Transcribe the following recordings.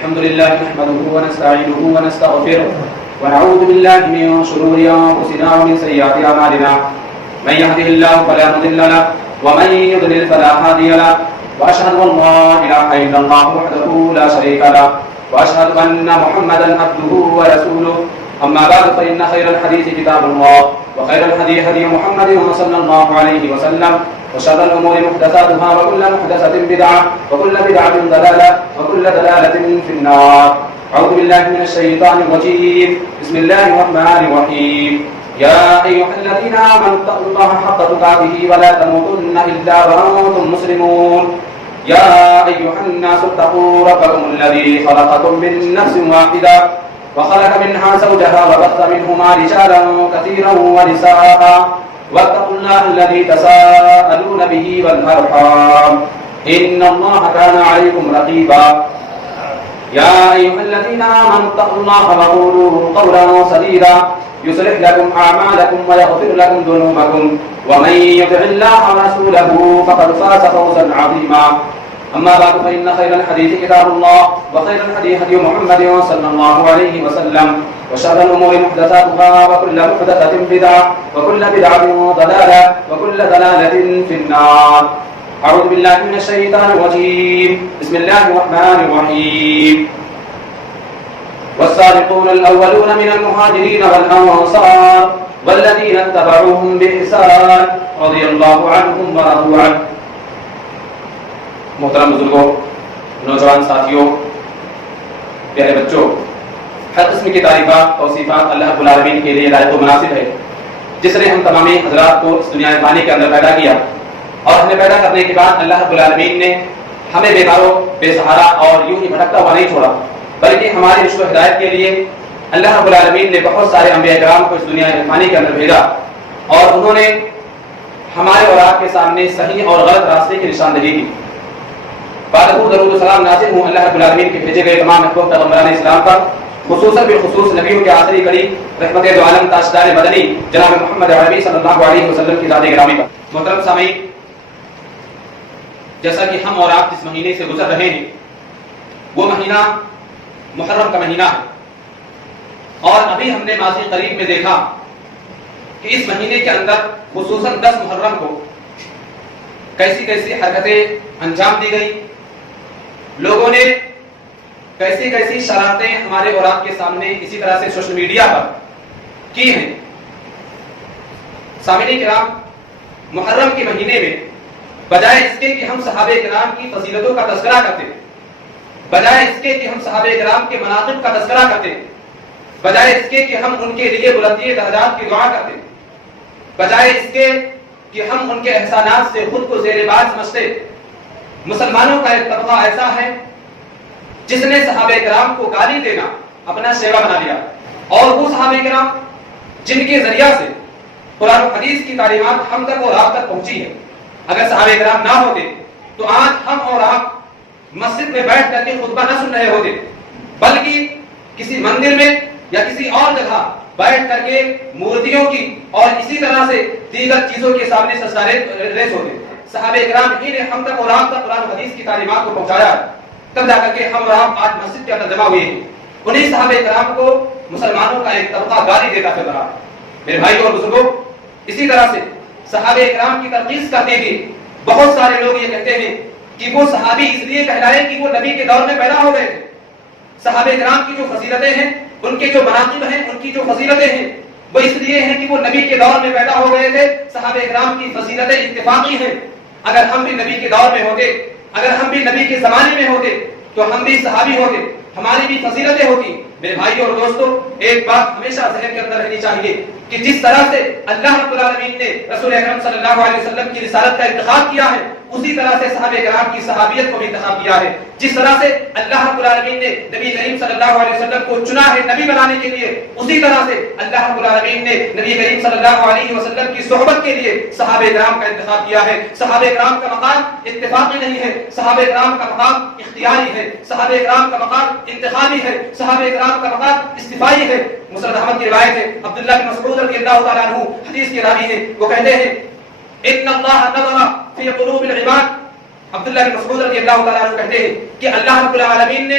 الحمد لله نحمده ونستعينه ونستغفره ونعوذ بالله من شرور أنفسنا ومن سيئات أعمالنا من يهده الله فلا مضل له ومن يضلل فلا هادي له وأشهد أن لا إله إلا الله وحده لا شريك له وأشهد أن محمدا عبده ورسوله أما بعد فإن خير الحديث كتاب الله وخير الهدي هدي محمد صلى الله عليه وسلم وشر الأمور محدثاتها وكل محدثة بدعة وكل بدعة ضلالة وكل ضلالة في النار. أعوذ بالله من الشيطان الرجيم. بسم الله الرحمن الرحيم. يا أيها الذين آمنوا اتقوا الله حق تقاته ولا تموتن إلا وأنتم مسلمون. يا أيها الناس اتقوا ربكم الذي خلقكم من نفس واحدة وخلق منها زوجها وبث منهما رجالا كثيرا ونساء واتقوا الله الذي تساءلون به والأرحام إن الله كان عليكم رقيبا. يا أيها الذين آمنوا اتقوا الله وقولوا قولا سديدا يصلح لكم أعمالكم ويغفر لكم ذنوبكم ومن يطع الله ورسوله فقد فاز فوزا عظيما. أما بعد فإن خير الحديث كتاب الله وخير الهدي هدي محمد صلى الله عليه وسلم وشر الأمور محدثاتها وكل محدثة بدعة وكل بدعة ضلالة وكل ضلالة في النار. أعوذ بالله من الشيطان الرجيم. بسم الله الرحمن الرحيم. والسابقون الأولون من المهاجرين والأنصار والذين اتبعوهم بإحسان رضي الله عنهم ورضوا عنه. محترم بزرگوں، نوجوان ساتھیوں، پیارے بچوں، ہر قسم کی تعریفات توصیفات اللہ رب العالمین کے لیے لائق و مناسب ہے، جس نے ہم تمامی حضرات کو اس دنیا فانی کے اندر پیدا کیا اور ہمیں پیدا کرنے کے بعد اللہ رب العالمین نے ہمیں بیکارو بے سہارا اور یوں ہی بھٹکتا ہوا نہیں چھوڑا، بلکہ ہماری رشد و ہدایت کے لیے اللہ رب العالمین نے بہت سارے انبیاء کرام کو اس دنیا فانی کے اندر بھیجا اور انہوں نے ہمارے اور آپ کے سامنے صحیح اور غلط راستے کی نشاندہی کی. بعد درود و سلام نازل ہوں اللہ رب العالمین کے بھیجے گئے تمام محبوب پیغمبران اسلام پر، خصوصاً بالخصوص نبیوں کے آخری قریب رحمت دو عالم تاجدار مدنی جناب محمد عربی صلی اللہ علیہ وسلم کی ذات گرامی پر. محترم سامعین، جیسا کہ ہم اور آپ جس مہینے سے گزر رہے ہیں وہ مہینہ محرم کا مہینہ ہے، اور ابھی ہم نے ماضی قریب میں دیکھا کہ اس مہینے کے اندر خصوصاً 10 محرم کو کیسی کیسی حرکتیں انجام دی گئی، لوگوں نے کیسی کیسی شرارتیں ہمارے اور آپ کے سامنے اسی طرح سے سوشل میڈیا پر کی ہیں. سامعین کرام، محرم کے مہینے میں بجائے اس کے کہ ہم صحابہ کرام کی فضیلتوں کا تذکرہ کرتے، بجائے اس کے کہ ہم صحابہ کرام کے مناقب کا تذکرہ کرتے، بجائے اس کے کہ ہم ان کے لیے بلندی درجات کی دعا کرتے، بجائے اس کے کہ ہم ان کے احسانات سے خود کو زیر بار سمجھتے، مسلمانوں کا ایک طبقہ ایسا ہے جس نے صحابہ کرام کو گالی دینا اپنا شیوا بنا لیا، اور وہ صحابہ کرام جن کے ذریعہ سے قرآن و حدیث کی تعلیمات ہم تک اور آپ تک پہنچی ہے. اگر صحابہ کرام نہ ہوتے تو آج ہم اور آپ مسجد میں بیٹھ کر کے خطبہ نہ سن رہے ہوتے، بلکہ کسی مندر میں یا کسی اور جگہ بیٹھ کر کے مورتیوں کی اور اسی طرح سے دیگر چیزوں کے سامنے سجدہ ریز ہوتے. صحابہ کرام ہی نے ہم تک اور آپ تک قرآن و حدیث کی تعلیمات کو پہنچایا، تب جا کر کے ہم اور آپ آج مسجد کے اندر جمع ہوئے ہیں. انہیں صحابہ کرام کو مسلمانوں کا ایک طبقہ گالی دیتا پھر رہا. میرے بھائیوں اور بزرگوں، اسی طرح سے صحابہ کرام کی تنقید کرتے ہوئے بہت سارے لوگ یہ کہتے ہیں کہ وہ صحابی اس لیے کہلائے کہ وہ نبی کے دور میں پیدا ہو گئے تھے. صحابہ کرام کی جو فضیلتیں ہیں، ان کے جو مناقب ہیں، ان کی جو فضیلتیں ہیں، وہ اس لیے ہیں کہ وہ نبی کے دور میں پیدا ہو گئے تھے. صحابہ کرام کی فضیلتیں اتفاقی ہیں. اگر ہم بھی نبی کے دور میں ہوتے، اگر ہم بھی نبی کے زمانے میں ہوتے تو ہم بھی صحابی ہوتے، ہماری بھی فضیلتیں ہوتی. میرے بھائیوں اور دوستوں، ایک بات ہمیشہ ذہن کے اندر رہنی چاہیے کہ جس طرح سے اللہ رب العالمین نے رسول اکرم صلی اللہ علیہ وسلم کی رسالت کا انتخاب کیا ہے، اسی طرح سے صحابہ کرام کی صحابیت کو بھی انتخاب کیا ہے. جس طرح سے اللہ رب العالمین نے نبی کریم صلی اللہ علیہ وسلم کو چنا ہے نبی بنانے کے لیے، اسی طرح سے اللہ رب العالمین نے نبی کریم صلی اللہ علیہ وسلم کی صحبت کے لیے صحابہ کرام کا انتخاب کیا ہے. صحابہ کرام کا مقام اتفاقی نہیں ہے، صحابہ کرام کا مقام اختیاری ہے، صحابہ کرام کا مقام انتخابی ہے، صحابہ کرام کا مقام استفائی ہے. مسند احمد کی روایت ہے، عبداللہ بن مسعود رضی اللہ تعالیٰ عنہ حدیث کے راوی ہیں، وہ کہتے ہیں ان اللہ نظر فی قلوب العباد. عبداللہ بن مسعود رضی اللہ تعالیٰ عنہ کہتے ہیں کہ اللہ رب العالمین نے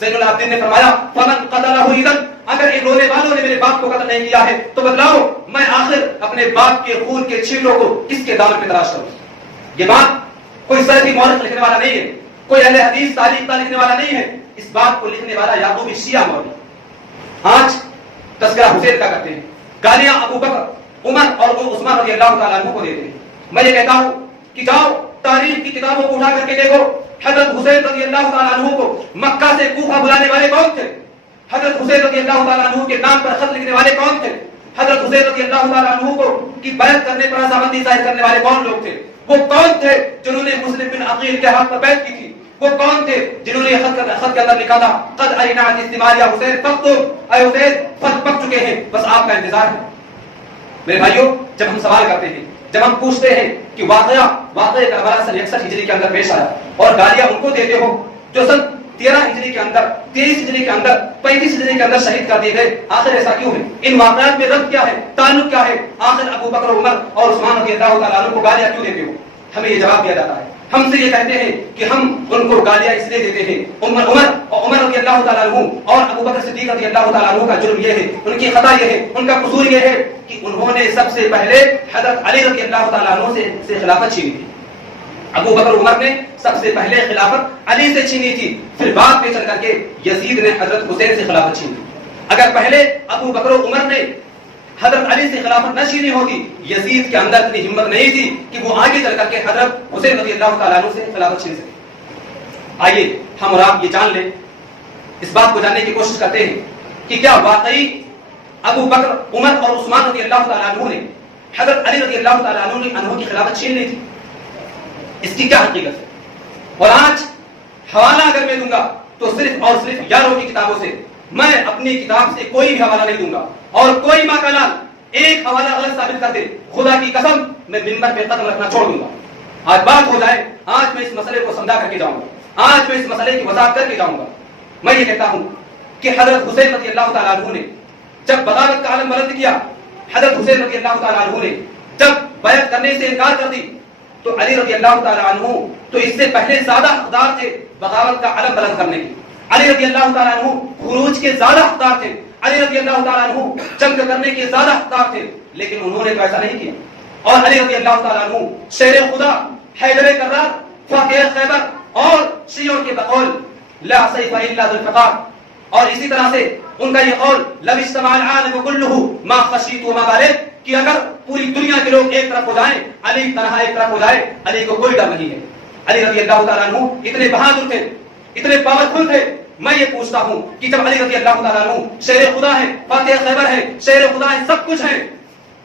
زین العابدین نے فرمایا فمن قتلہ اذن، اگر ان رونے والوں نے میرے باپ کو قتل نہیں کیا ہے تو بتلاؤ میں آخر اپنے باپ کے خون کے چھینٹوں کو کس کے دامن پہ تلاش کروں. یہ بات کوئی سلفی مورخ لکھنے والا نہیں ہے، کوئی اہل حدیث تاریخ کا لکھنے والا نہیں ہے. اس بات کو لکھنے والا یعقوبی شیعہ مولوی. آج تذکرہ حسین کا کرتے ہیں، گالیاں ابو بکر، عمر اور عثمان رضی اللہ تعالیٰ عنہ کو دیتے ہیں. میں یہ کہتا ہوں کہ جاؤ تاریخ کی کتابوں کو اٹھا کر کے دیکھو حضرت حسین رضی اللہ تعالیٰ عنہ کو مکہ سے کوفہ بلانے والے کون تھے؟ حضرت حسین رضی اللہ تعالیٰ عنہ کے نام پر خط لکھنے والے کون تھے؟ حضرت حسین رضی اللہ تعالیٰ عنہ کو کی بیعت کرنے پر رضامندی ظاہر کرنے والے کون لوگ تھے؟ وہ کون تھے جنہوں نے مسلم بن عقیل کے حق پر بیعت کی تھی؟ وہ کون تھے جنہوں نے خط کے اندر لکھا تھا قد ارینات استعمال یا حسین فقتم، اے حسین خط پک چکے ہیں بس آپ کا انتظار ہے. میرے بھائیوں، جب ہم سوال کرتے ہیں، جب ہم پوچھتے ہیں کہ واقعہ کربلا سن 61 ہجری کے اندر پیش آیا اور گالیاں ان کو دیتے ہو جو سن 13 ہجری کے اندر، 23 ہجری کے اندر، 35 ہجری کے اندر شہید کر دیے گئے، آخر ایسا کیوں ہے؟ ان واقعات میں ربط کیا ہے؟ تعلق کیا ہے؟ آخر ابو بکر، عمر اور عثمان رضی اللہ تعالیٰ عنہ کو گالیاں کیوں دیتے ہو؟ ہمیں یہ جواب دیا جاتا ہے، ہم سے یہ کہتے ہیں کہ ہم ان کو گالیاں اس لیے دیتے ہیں، عمر رضی اللہ تعالیٰ عنہ اور ابو بکر صدیق رضی اللہ تعالیٰ عنہ کا جرم یہ ہے، ان کی خطا یہ ہے، ان کا قصور یہ ہے کہ انہوں نے سب سے پہلے حضرت علی رضی اللہ تعالیٰ عنہ سے خلافت چھینی تھی. ابو بکر عمر نے سب سے پہلے خلافت علی سے چھینی تھی، پھر بعد میں چل کر کے یزید نے حضرت حسین سے خلافت چھینی. اگر پہلے ابو بکر عمر نے حضرت علی سے خلافت نہ چھینی ہوتی، یزید کے اندر اتنی ہمت نہیں تھی کہ وہ آگے چل کر کے حضرت حسین رضی اللہ تعالیٰ عنہ سے خلافت چھین سکے. آئیے ہم اور آپ یہ جان لیں، اس بات کو جاننے کی کوشش کرتے ہیں کہ کیا واقعی ابو بکر، عمر اور عثمان رضی اللہ تعالیٰ عنہ نے حضرت علی رضی اللہ تعالیٰ عنہ کی خلافت چھین لی تھی؟ اس کی کیا حقیقت ہے؟ اور آج حوالہ اگر میں دوں گا تو صرف اور صرف یاروں کی کتابوں سے، میں اپنی کتاب سے کوئی بھی حوالہ نہیں دوں گا، اور کوئی ماں کا لال ایک حوالہ غلط ثابت کر دے، خدا کی قسم میں منبر پہ قدم رکھنا چھوڑ دوں گا. آج بات ہو جائے، آج میں اس مسئلے کو سمجھا کر کے جاؤں گا، آج میں اس مسئلے کی وضاحت کر کے جاؤں گا. میں یہ کہتا ہوں کہ حضرت حسین رضی اللہ تعالیٰ عنہ نے جب بغاوت کا علم بلند کیا، حضرت حسین رضی اللہ تعالیٰ عنہ نے جب بیعت کرنے سے انکار کر دی، تو علی رضی اللہ تعالیٰ عنہ تو اس سے پہلے زیادہ حقدار تھے بغاوت کا علم بلند کرنے کی. علی رضی اللہ تعالیٰ عنہ خروج کے زیادہ حقدار تھے، علی رضی اللہ تعالیٰ عنہ جنگ کرنے کے زیادہ حقدار تھے، لیکن انہوں نے تو ایسا نہیں کیا. اور علی رضی اللہ تعالیٰ عنہ شیر خدا، حیدر کرار، فاتح خیبر اور شیعوں کے بقول لا سیف الا ذو الفقار، اور اسی طرح سے ان کا یہ قول لو اجتمع العالم كله ما خشیت وما بالغ، کہ اگر پوری دنیا کے لوگ ایک طرف ہو جائیں، علی تنہا ایک طرف ہو جائے، علی کو کوئی ڈر نہیں ہے. علی رضی اللہ تعالیٰ عنہ اتنے بہادر تھے، اتنے پاورفل تھے. میں یہ پوچھتا ہوں کہ جب علی رضی اللہ تعالیٰ عنہ شیر خدا ہے، فاتح خیبر ہے، شیر خدا ہے، سب کچھ ہے،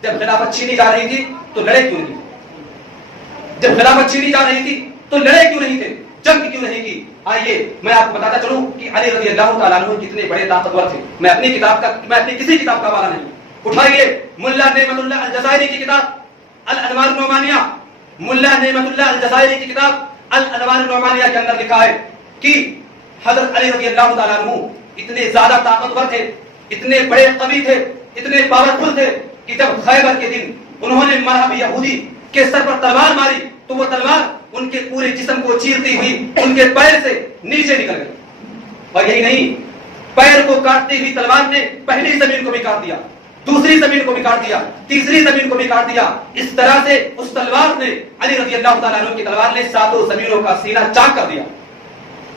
جب خلافت چھینی جا رہی تھی تو لڑے کیوں نہیں تھے؟ جب خلافت چھینی جا رہی تھی تو لڑے کیوں نہیں تھے؟ جنگ کیوں نہیں کی؟ آئیے میں آپ کو بتاتا چلوں کہ علی رضی اللہ تعالیٰ عنہ کتنے بڑے طاقتور تھے. میں اپنی کسی کتاب کا حوالہ نہیں، اٹھائیے ملا نعمت اللہ الجزائری کی کتاب الانوار النعمانیہ، ملا نعمت اللہ الجزائری کی کتاب الانوار النعمانیہ کے اندر لکھا ہے کہ حضرت علی رضی اللہ تعالیٰ عنہ اتنے زیادہ طاقتور تھے، اتنے بڑے قوی تھے، اتنے پاورفل تھے کہ جب خیبر کے دن انہوں نے مرحب یہودی کے سر پر تلوار ماری تو وہ تلوار ان کے پورے جسم کو چیرتی ہوئی ان کے پیر سے نیچے نکل گئی. اور یہی نہیں، پیر کو کاٹتی ہوئی تلوار نے پہلی زمین کو بھی کاٹ دیا، دوسری زمین کو بھی کاٹ دیا، تیسری زمین کو بھی کاٹ دیا. اس طرح سے اس تلوار نے، علی رضی اللہ تعالیٰ عنہ کی تلوار نے ساتوں زمینوں کا سینہ چاک کر دیا.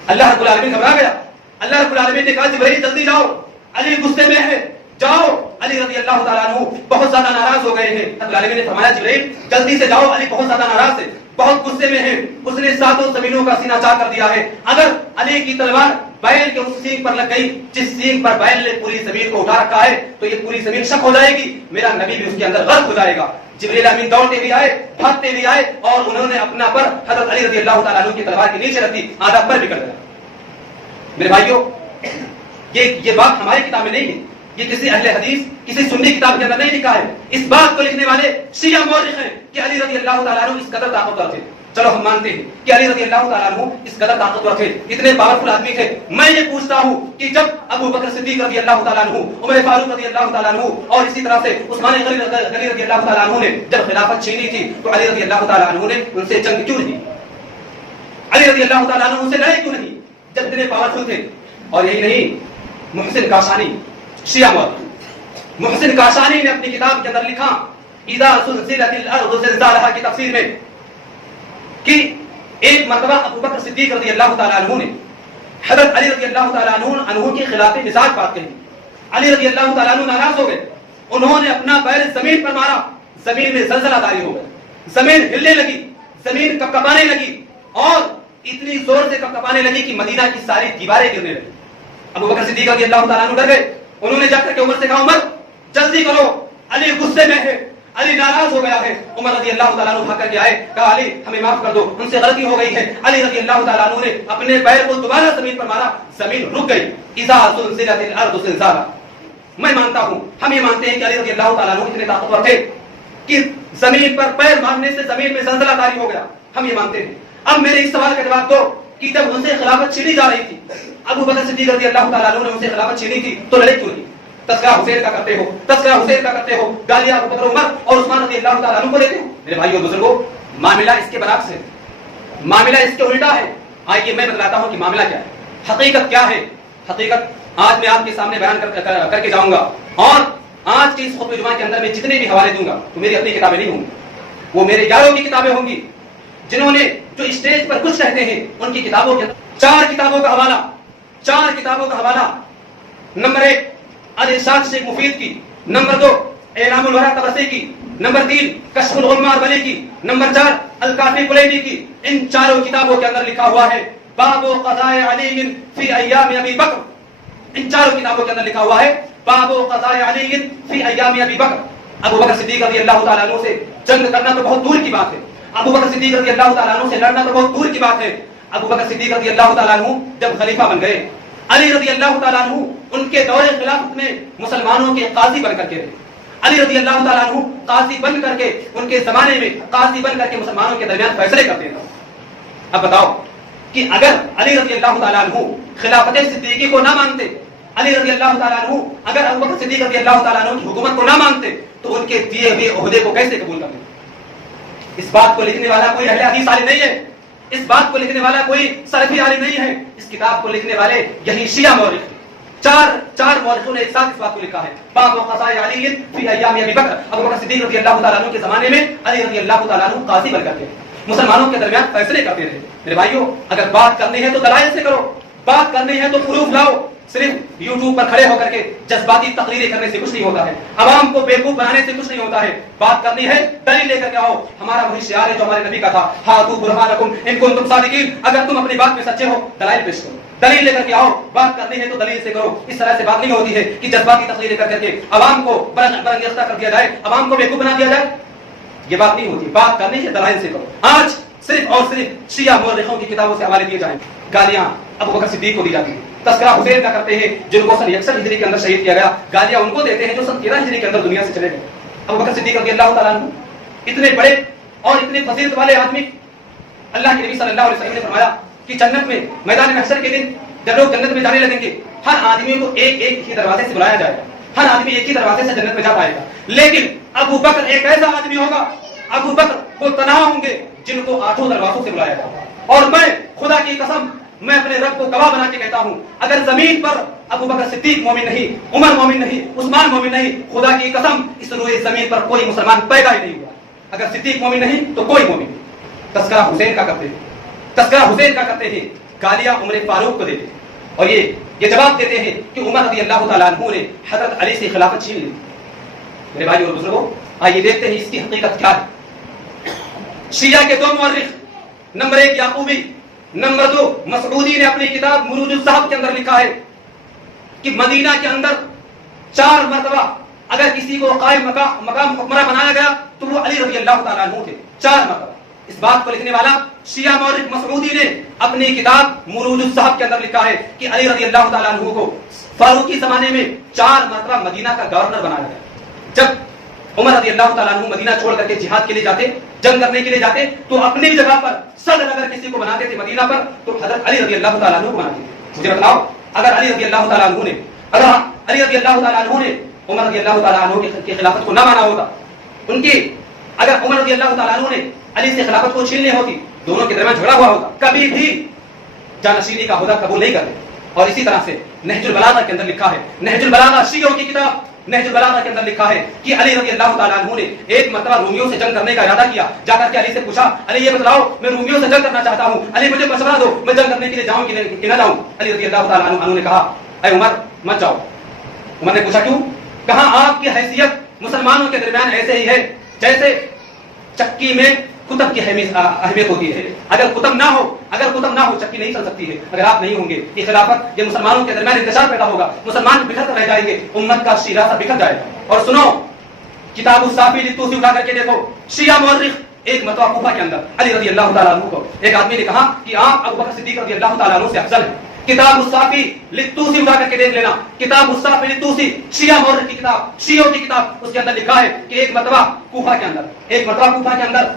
اللہ رب العالمین گھبرا گیا. اللہ رب العالمین نے کہا جبرائیل جلدی جاؤ، علی غصے میں ہے، جاؤ. علی رضی اللہ تعالیٰ عنہ بہت زیادہ ناراض ہو گئے ہیں. رب العالمین نے فرمایا جبرائیل جلدی سے جاؤ، علی بہت زیادہ ناراض ہے، بہت غصے میں ہے، اس نے ساتوں زمینوں کا سینہ چاک کر دیا ہے. اگر علی کی تلوار بیل کے اس سینگ پر لگ گئی جس سینگ پر بیل نے پوری زمین کو اٹھا رکھا ہے تو یہ پوری زمین شک ہو جائے گی، میرا نبی بھی اس کے اندر غرق ہو جائے گا. جبرائیل امین دوڑتے بھی آئے، بھاگتے بھی آئے، اور انہوں نے اپنا پر حضرت علی رضی اللہ تعالیٰ عنہ کی تلوار کے نیچے رکھ دی، آدھا پر بھی کر دیا. میرے بھائیوں، یہ بات ہماری کتاب میں نہیں ہے، یہ کسی اہل حدیث، کسی سنی کتاب کے اندر نہیں لکھا ہے. اس بات کو لکھنے والے شیعہ مورخ ہیں کہ علی رضی اللہ تعالیٰ عنہ اس قدر طاقتور تھے. چلو ہم مانتے ہیں کہ علی رضی اللہ تعالیٰ عنہ اس قدر طاقتور تھے، اتنے پاورفل آدمی تھے. میں یہ پوچھتا ہوں کہ جب ابو بکر صدیق رضی اللہ تعالیٰ عنہ، عمر فاروق رضی اللہ تعالیٰ عنہ اور اسی طرح سے عثمان غنی رضی اللہ تعالیٰ عنہ نے جب خلافت چھینی تھی تو علی رضی اللہ تعالیٰ عنہ نے ان سے جنگ کیوں نہیں؟ علی رضی اللہ تعالیٰ عنہ ان سے لڑے کیوں نہیں جب اتنے پاورفل تھے؟ اور یہی نہیں، محسن کاشانی شیعہ مورخ محسن کاشانی نے اپنی کتاب کے اندر لکھا اذا زلزلت الارض زلزالها کی تفسیر میں کہ ایک مرتبہ ابو بکر صدیق رضی اللہ تعالیٰ عنہ نے حضرت علی رضی اللہ تعالیٰ عنہ کے خلاف مزاج بات کہی. علی رضی اللہ تعالیٰ عنہ ناراض ہو گئے، انہوں نے اپنا پیر زمین پر مارا، زمین میں زلزلہ طاری ہو گیا، زمین ہلنے لگی، زمین کپکپانے لگی اور اتنی زور سے کپکپانے لگی کہ مدینہ کی ساری دیواریں گرنے لگی. ابو بکر صدیق رضی اللہ تعالیٰ عنہ ڈر گئے، انہوں نے جا کر کے عمر سے کہا عمر جلدی کرو، علی غصے میں ہے، علی ناراض ہو گیا ہے. عمر رضی اللہ تعالیٰ عنہ بھاگ کر کے آئے، کہا علی ہمیں معاف کر دو، ان سے غلطی ہو گئی ہے. علی رضی اللہ تعالیٰ عنہ نے اپنے پیر کو دوبارہ زمین پر مارا، زمین رک گئی. اذا زلزلت الارض زلزالها. میں مانتا ہوں، ہم یہ مانتے ہیں کہ علی رضی اللہ تعالیٰ عنہ اتنے طاقتور تھے کہ زمین پر پیر مارنے سے زمین میں زلزلہ طاری ہو گیا، ہم یہ مانتے ہیں. اب میرے اس سوال کا جواب دو کہ جب ان سے خلافت چھینی جا رہی تھی، ابو بکر صدیق رضی اللہ تعالیٰ عنہ نے ان سے خلافت چھینی تھی، تو لڑائی کیوں نہیں؟ تذکرہ حسین کا کرتے ہو، تذکرہ حسین کا کرتے ہو، گالیاں ابو بکر عمر اور عثمان رضی اللہ تعالیٰ عنہ کو دیتے ہو. میرے بھائیو بزرگوں، معاملہ اس کے برعکس ہے، معاملہ اس کے الٹا ہے. آئیے میں بتلاتا ہوں کہ معاملہ کیا ہے، حقیقت کیا ہے. حقیقت آج میں آپ کے سامنے بیان کر کے جاؤں گا، اور آج کے اس خطبہ جمعہ کے اندر میں جتنے بھی حوالے دوں گا تو میری اپنی کتابیں نہیں ہوں گی، وہ میرے یاروں کی کتابیں ہوں گی جنہوں نے جو اسٹیج پر کچھ کہتے ہیں ان کی کتابوں کے اندر چار کتابوں کا حوالہ. نمبر 1 الارشاد شیخ مفید کی، نمبر 2 اعلام الورا طبرسی کی، نمبر 3 کشف الغمار ولی کی، نمبر 4 الکافی کلیبی کی. ان چاروں کتابوں کے اندر لکھا ہوا ہے باب قضاء علی فی ایام ابی بکر. ان چاروں کتابوں کے اندر لکھا ہوا ہے باب قضاء علی فی ایام ابی بکر. ابو بکر صدیق رضی اللہ تعالیٰ عنہ سے جنگ کرنا تو بہت دور کی بات ہے، ابو بکر صدیق رضی اللہ تعالیٰ عنہ سے لڑنا تو بہت دور کی بات ہے. ابو بکر صدیق رضی اللہ تعالیٰ عنہ جب خلیفہ بن گئے، علی رضی اللہ تعالیٰ عنہ ان کے دور خلافت میں مسلمانوں کے قاضی بن کر کے رہے. علی رضی اللہ تعالیٰ عنہ قاضی بن کر کے ان کے زمانے میں قاضی بن کر کے مسلمانوں کے درمیان فیصلے کرتے تھے. اب بتاؤ کہ اگر علی رضی اللہ تعالیٰ عنہ خلافت صدیقی کو نہ مانتے، علی رضی اللہ تعالیٰ عنہ اگر ابو بکر صدیق رضی اللہ تعالیٰ عنہ کی حکومت کو نہ مانتے تو ان کے دیے ہوئے عہدے کو کیسے قبول کرتے؟ اس بات کو لکھنے والا کوئی اہل حدیث عالم نہیں ہے، اس بات کو لکھنے والا کوئی سلفی عالم نہیں ہے، اس کتاب کو لکھنے والے یہی شیعہ مورخ. چار مورخوں نے ایک ساتھ اس بات کو لکھا ہے باب قضاء علی فی ایام ابی بکر. ابو بکر صدیق رضی اللہ تعالیٰ عنہ کے زمانے میں علی رضی اللہ تعالیٰ عنہ قاضی بن کر کے مسلمانوں کے درمیان فیصلے کرتے رہے. میرے بھائیوں، اگر بات کرنی ہے تو دلائل سے کرو، بات کرنی ہے تو پروف لاؤ. صرف یوٹیوب پر کھڑے ہو کر کے جذباتی تقریریں کرنے سے کچھ نہیں ہوتا ہے، عوام کو بیوقوف بنانے سے کچھ نہیں ہوتا ہے. بات کرنی ہے دلیل لے کر کے آؤ. ہمارا وہی شعار ہے جو ہمارے نبی کا تھا، ہاتھو برہانکم ان کنتم صادقین. اگر تم اپنی بات میں سچے ہو دلائل پیش کرو، دلیل لے کر کے آؤ. بات کرنی ہے تو دلیل سے کرو. اس طرح سے بات نہیں ہوتی ہے کہ جذباتی تقریریں کر کے عوام کو برانگیختہ کر دیا جائے، عوام کو بیوقوف بنا دیا جائے. یہ بات نہیں ہوتی. بات کرنی ہے دلائل سے کرو. آج صرف اور صرف شیعہ مورخوں کی کتابوں سے حوالے دیے جائیں. گالیاں ابو بکر صدیق کو دی جاتی ہیں، تذکرہ حسین کا کرتے ہیں جن کو سن 61 ہجری کے اندر شہید کیا گیا. گالیاں ان کو دیتے ہیں جو سن 13 ہجری کے اندر دنیا سے چلے گئے. ابو بکر صدیق رضی اللہ تعالیٰ عنہ اتنے بڑے اور اتنے فضیلت والے آدمی. اللہ کے نبی صلی اللہ علیہ وسلم نے فرمایا کہ جنت میں میدان محشر کے دن جب لوگ جنت میں جانے لگیں گے، ہر آدمی کو ایک ہی دروازے سے بلایا جائے گا، ہر آدمی ایک ہی دروازے سے جنت میں جا پائے گا. لیکن ابو بکر ایک ایسا آدمی ہوگا، ابو بکر وہ تنہا ہوں گے جن کو 8 دروازوں سے بلایا جائے گا. اور میں خدا کی قسم میں اپنے رب کو گواہ بنا کے کہتا ہوں، اگر زمین پر ابو بکر صدیق مومن نہیں، عمر مومن نہیں، عثمان مومن نہیں، خدا کی قسم اس روئے زمین پر کوئی مسلمان پیدا ہی نہیں ہوا. اگر صدیق مومن نہیں تو کوئی مومن نہیں. تذکرہ حسین کا کرتے ہیں، تذکرہ حسین کا کرتے ہیں. گالیاں عمر فاروق کو دیتے ہیں اور یہ جواب دیتے ہیں کہ عمر رضی اللہ تعالیٰ عنہ نے حضرت علی سے خلافت چھین لی. میرے بھائی اور بزرگوں، آئیے دیکھتے ہیں اس کی حقیقت کیا ہے. شیعہ کے 2 مورخ، نمبر 1 یعقوبی، نمبر 2 مسعودی نے اپنی کتاب مروج الذهب کے اندر لکھا ہے کہ مدینہ کے اندر 4 مرتبہ اگر کسی کو قائم مقام حکمراں بنایا گیا تو وہ علی رضی اللہ تعالیٰ عنہ تھے. 4 مرتبہ. اس بات کو لکھنے والا شیعہ مورخ مسعودی نے اپنی کتاب مروج الذهب کے اندر لکھا ہے کہ علی رضی اللہ تعالیٰ عنہ کو فاروقی زمانے میں 4 مرتبہ مدینہ کا گورنر بنایا گیا. جب عمر رضی اللہ تعالیٰ عنہ مدینہ چھوڑ کر کے جہاد کے لیے جاتے، جنگ کرنے کے لیے جاتے، تو اپنی جگہ پر صدر اگر کسی کو بناتے تھے مدینہ پر تو حضرت علی رضی اللہ تعالیٰ عنہ کو بناتے تھے. مجھے بتاؤ، اگر علی رضی اللہ تعالیٰ عنہ نے عمر رضی اللہ تعالیٰ عنہ کی خلافت کو نہ مانا ہوتا، اگر عمر رضی اللہ تعالیٰ عنہ نے علی سے خلافت کو چھیننی ہوتی، دونوں کے درمیان جھگڑا ہوا ہوتا، کبھی بھی جانشینی کا عہدہ قبول نہیں کرتے. اور اسی طرح سے نہج البلاغہ کے اندر لکھا ہے, نہج البلاغہ شیعوں کی کتاب, نہج البلاغہ کے اندر لکھا ہے کہ علی رضی اللہ تعالیٰ عنہ نے ایک مرتبہ رومیوں سے جنگ کرنے کا ارادہ کیا. جا کر کے علی سے پوچھا, علی یہ بتلاؤ میں رومیوں سے جنگ کرنا چاہتا ہوں, علی مجھے مشورہ دو میں جنگ کرنے کے لیے جاؤں کہ نہ جاؤں. علی رضی اللہ تعالیٰ عنہ نے کہا اے عمر مت جاؤ. عمر نے پوچھا کیوں؟ کہا آپ کی حیثیت مسلمانوں کے درمیان ایسے ہی ہے جیسے چکی میں کتب کی اہمیت ہوتی ہے. اگر کتب نہ ہو چکی نہیں چل سکتی ہے. اگر آپ نہیں ہوں گے یہ خلافت, یہ مسلمانوں کے درمیان انتشار پیدا ہوگا, مسلمان بکھر کر رہ جائیں گے, امت کا شیرازہ بکھر جائے گا. اور سنو کتاب الصافی للطوسی اٹھا کر کے دیکھو, شیعہ مورخ ایک مرتبہ کوفہ کے اندر علی رضی اللہ تعالیٰ عنہ کو ایک آدمی نے کہا کہ آپ ابو بکر صدیق رضی اللہ تعالیٰ عنہ سے افضل ہیں. کتاب الصافی للطوسی اٹھا کر کے دیکھ لینا, کتاب الصافی للطوسی شیعہ مورخ کی کتاب, شیعوں کی کتاب, اس کے اندر لکھا ہے کہ ایک مرتبہ کوفہ کے اندر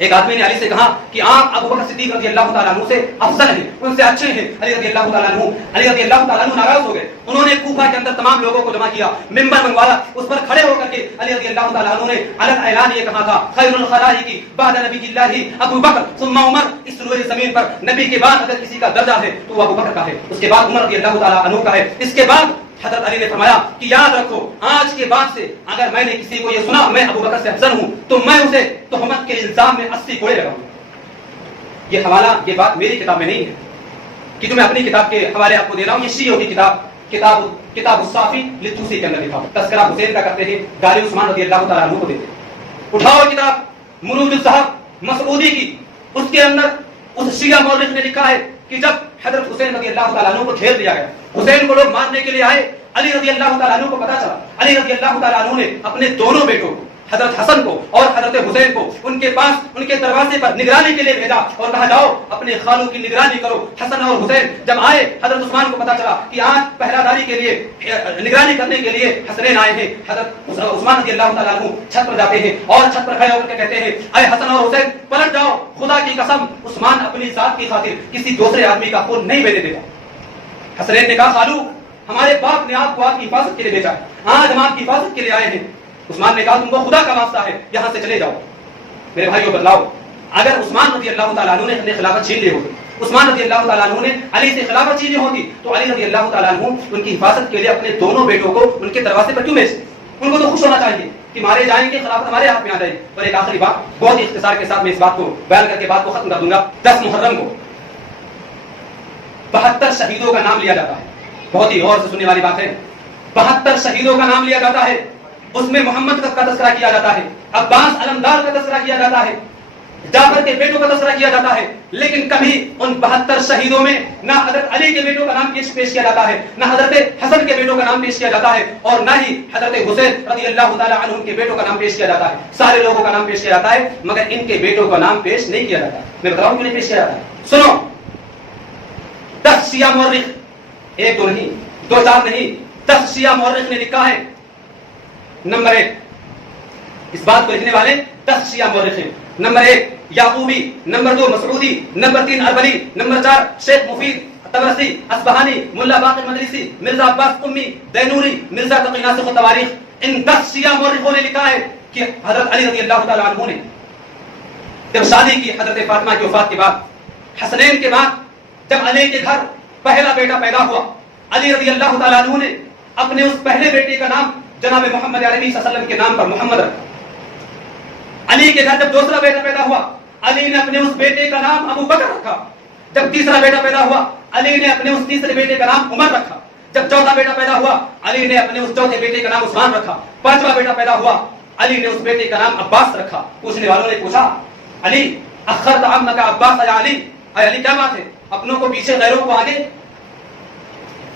ایک آدمی نے علی سے کہا کہ آپ ابو بکر صدیق رضی اللہ تعالیٰ عنہ سے افضل ہیں, ان سے اچھے ہیں. علی رضی اللہ تعالیٰ عنہ ناراض ہو گئے. انہوں نے کوفہ کے اندر تمام لوگوں کو جمع کیا, ممبر بنوایا, اس پر کھڑے ہو کر کے علی رضی اللہ تعالیٰ عنہ نے الگ اعلان یہ کہا تھا, خیر الخلائق بعد نبی اللہ ابو بکر ثم عمر. اس روئے زمین پر نبی کے بعد اگر کسی کا درجہ ہے تو وہ ابو بکر کا ہے, اس کے بعد عمر رضی اللہ تعالیٰ عنہ کا ہے. اس کے بعد حضرت علی نے فرمایا کہ یاد رکھو آج کے بعد سے اگر میں نے کسی کو یہ سنا میں ابو بکر سے افضل ہوں تو میں اسے تہمت کے الزام میں 80 کوڑے لگاؤں. یہ حوالہ, یہ بات میری کتاب میں نہیں ہے کہ جو میں اپنی کتاب کے حوالے آپ کو دے رہا ہوں, یہ شیعوں کی کتاب الصافی للطوسی کے اندر لکھا. تذکرہ حسین کا کرتے ہیں, دار عثمان رضی اللہ تعالیٰ عنہ کو دیتے ہیں. اٹھاؤ کتاب مروج الذهب مسعودی کی, اس کے اندر اس شیعہ مورخ نے لکھا ہے کہ جب حضرت حسین رضی اللہ تعالیٰ عنہ کو گھیر دیا گیا, حسین کو لوگ مارنے کے لیے آئے, علی رضی اللہ تعالیٰ عنہ کو پتا چلا, علی رضی اللہ تعالیٰ عنہ نے اپنے دونوں بیٹوں کو حضرت حسن کو اور حضرت حسین کو ان کے پاس ان کے دروازے پر نگرانی کے لیے بھیجا اور کہا جاؤ اپنے خالوں کی نگرانی کرو. حسن اور حسین جب آئے, حضرت عثمان کو پتا چلا کہ آج پہراداری کے لیے نگرانی کرنے کے لیے حسنین آئے ہیں. حضرت عثمان رضی اللہ تعالیٰ عنہ چھت پر جاتے ہیں اور چھت پر کھڑے ہو کر کے کہتے ہیں اے حسن اور حسین پلٹ جاؤ, خدا کی قسم عثمان اپنی ذات کی خاطر کسی دوسرے آدمی کا خون نہیں بہنے دیتا. حسنین نے کہا خالو ہمارے باپ نے آپ کو آپ کی حفاظت کے لیے بھیجا ہے, آج ہم آپ کی حفاظت کے لیے آئے ہیں. عثمان نے کہا تم کو خدا کا واسطہ ہے یہاں سے چلے جاؤ. میرے بھائیو بدلاؤ, اگر عثمان رضی اللہ تعالیٰ عنہ نے خلافت چھین لی ہوتی, عثمان رضی اللہ تعالیٰ عنہ نے علی سے خلافت چھینی ہوتی تو علی رضی اللہ تعالیٰ عنہ ان کی حفاظت کے لیے اپنے دونوں بیٹوں کو ان کے دروازے پر کیوں بھیجتے؟ ان کو تو خوش ہونا چاہیے کہ مارے جائیں گے, خلافت ہمارے ہاتھ میں آ جائے. اور ایک آخری بات بہت ہی اختصار کے ساتھ میں اس بات کو بیان کر کے بات کو ختم کر دوں گا. 10 محرم کو 72 شہیدوں کا نام لیا جاتا ہے. بہت ہی غور سے سننے والی بات ہے. 72 شہیدوں کا نام لیا جاتا ہے. اس میں محمد کا تذکرہ کیا جاتا ہے, عباس علمدار کا تذکرہ کیا جاتا ہے, جعفر کے بیٹوں کا تذکرہ کیا جاتا ہے. لیکن کبھی ان 72 شہیدوں میں نہ حضرت علی کے بیٹوں کا نام پیش کیا جاتا ہے, نہ حضرت حسن کے بیٹوں کا نام پیش کیا جاتا ہے, اور نہ ہی حضرت حسین رضی اللہ تعالیٰ عنہ کے بیٹوں کا نام پیش کیا جاتا ہے. سارے لوگوں کا نام پیش کیا جاتا ہے مگر ان کے بیٹوں کا نام پیش نہیں کیا جاتا. میں بتاؤں کیوں نہیں پیش کیا جاتا ہے؟ سنو, 10 شیعہ مورخ, ایک دو نہیں, 2-4 نہیں, 10 شیعہ مورخ نے لکھا ہے. نمبر 1 اس بات کو لکھنے والے 10 شیعہ مورخ ہیں. Number 1 Yaqubi, number 2 Masudi, number 3 Irbili, number 4 Sheikh مفید تبرسی اصبہانی, ملا باقر مدرسی, مرزا عباس قمی, دینوری, مرزا تقی ناسخ التواریخ. ان 10 شیعہ مورخوں نے لکھا ہے کہ حضرت علی رضی اللہ تعالیٰ عنہ نے جب شادی کی حضرت فاطمہ کی وفات کے بعد, حسنین کے بعد, جب علی کے گھر پہلا بیٹا پیدا ہوا, علی رضی اللہ تعالیٰ عنہ نے اپنے اس پہلے بیٹے کا نام جناب محمد عربی صلی اللہ علیہ وسلم کے نام پر محمد رکھا. علی کے گھر جب دوسرا بیٹا پیدا ہوا, علی نے اپنے اس بیٹے کا نام ابو بکر رکھا. جب تیسرا بیٹا پیدا ہوا, علی نے اپنے اس تیسرے بیٹے کا نام عمر رکھا. جب چوتھا بیٹا پیدا ہوا, علی نے اپنے اس چوتھے بیٹے کا نام عثمان رکھا. پانچواں بیٹا پیدا ہوا, علی نے اس بیٹے کا نام عباس رکھا. پوچھنے والوں نے پوچھا علی اخرت عمک عباس یا علی, اے علی کیا بات ہے, اپنوں کو پیچھے غیروں کو آگے؟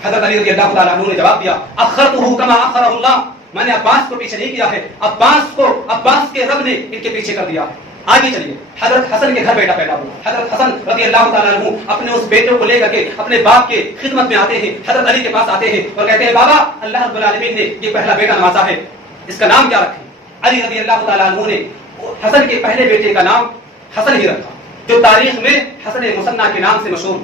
حضرت علی رضی اللہ تعالیٰ عنہ نے جواب دیا اخرتہ کما اخرہ اللہ, میں نے عباس کو پیچھے نہیں کیا ہے, عباس کے رب نے ان کے پیچھے کر دیا. آگے چلیے, حضرت حسن کے گھر بیٹا پیدا ہوا. حضرت حسن رضی اللہ تعالیٰ عنہ اپنے اس بیٹے کو لے کر کے اپنے باپ کے خدمت میں آتے ہیں, حضرت علی کے پاس آتے ہیں اور کہتے ہیں بابا اللہ رب العالمین نے یہ پہلا بیٹا نوازا ہے, اس کا نام کیا رکھیں؟ علی رضی اللہ تعالیٰ عنہ نے حسن کے پہلے بیٹے کا نام حسن ہی رکھا, جو تاریخ میں حسن مصنع کے نام سے مشہور,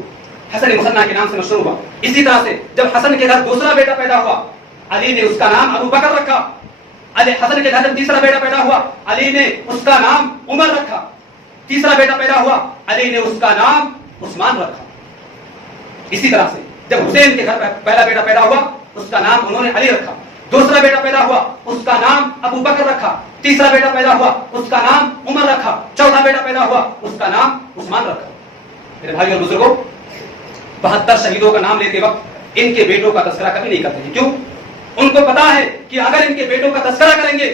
حسن مصنع کے نام سے مشہور ہوا. اسی طرح سے جب حسن کے گھر دوسرا بیٹا پیدا ہوا, علی نے اس کا نام ابو بکر رکھا. علی حسن کے گھر جب تیسرا بیٹا پیدا ہوا, علی نے اس کا نام عمر رکھا. تیسرا بیٹا پیدا ہوا, علی نے اس کا نام عثمان رکھا. اسی طرح سے جب حسین کے گھر پہلا بیٹا پیدا ہوا اس کا نام انہوں نے علی رکھا، دوسرا بیٹا پیدا ہوا اس کا نام ابو بکر رکھا، تیسرا بیٹا پیدا ہوا اس کا نام عمر رکھا، چوتھا بیٹا پیدا ہوا اس کا نام عثمان رکھا۔ میرے بھائی اور بزرگوں، 72 شہیدوں کا نام لیتے وقت ان کے بیٹوں کا تذکرہ کبھی نہیں کرتے ہیں۔ کیوں؟ ان کو پتا ہے کہ اگر ان کے بیٹوں کا تذکرہ کریں گے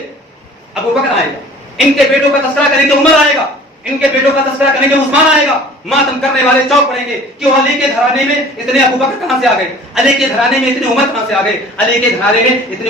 ابو بکر آئے گا، ان کے بیٹوں کا تذکرہ کریں گے عمر آئے گا، ان کے بیٹوں کا تذکرہ کریں گے عثمان آئے گا، ماتم کرنے والے چوک پڑیں گے کہ علی کے گھرانے میں اتنے ابو بکر کہاں سے آ گئے، علی کے گھرانے میں اتنے عمر کہاں سے آ گئے، علی کے گھرانے میں اتنے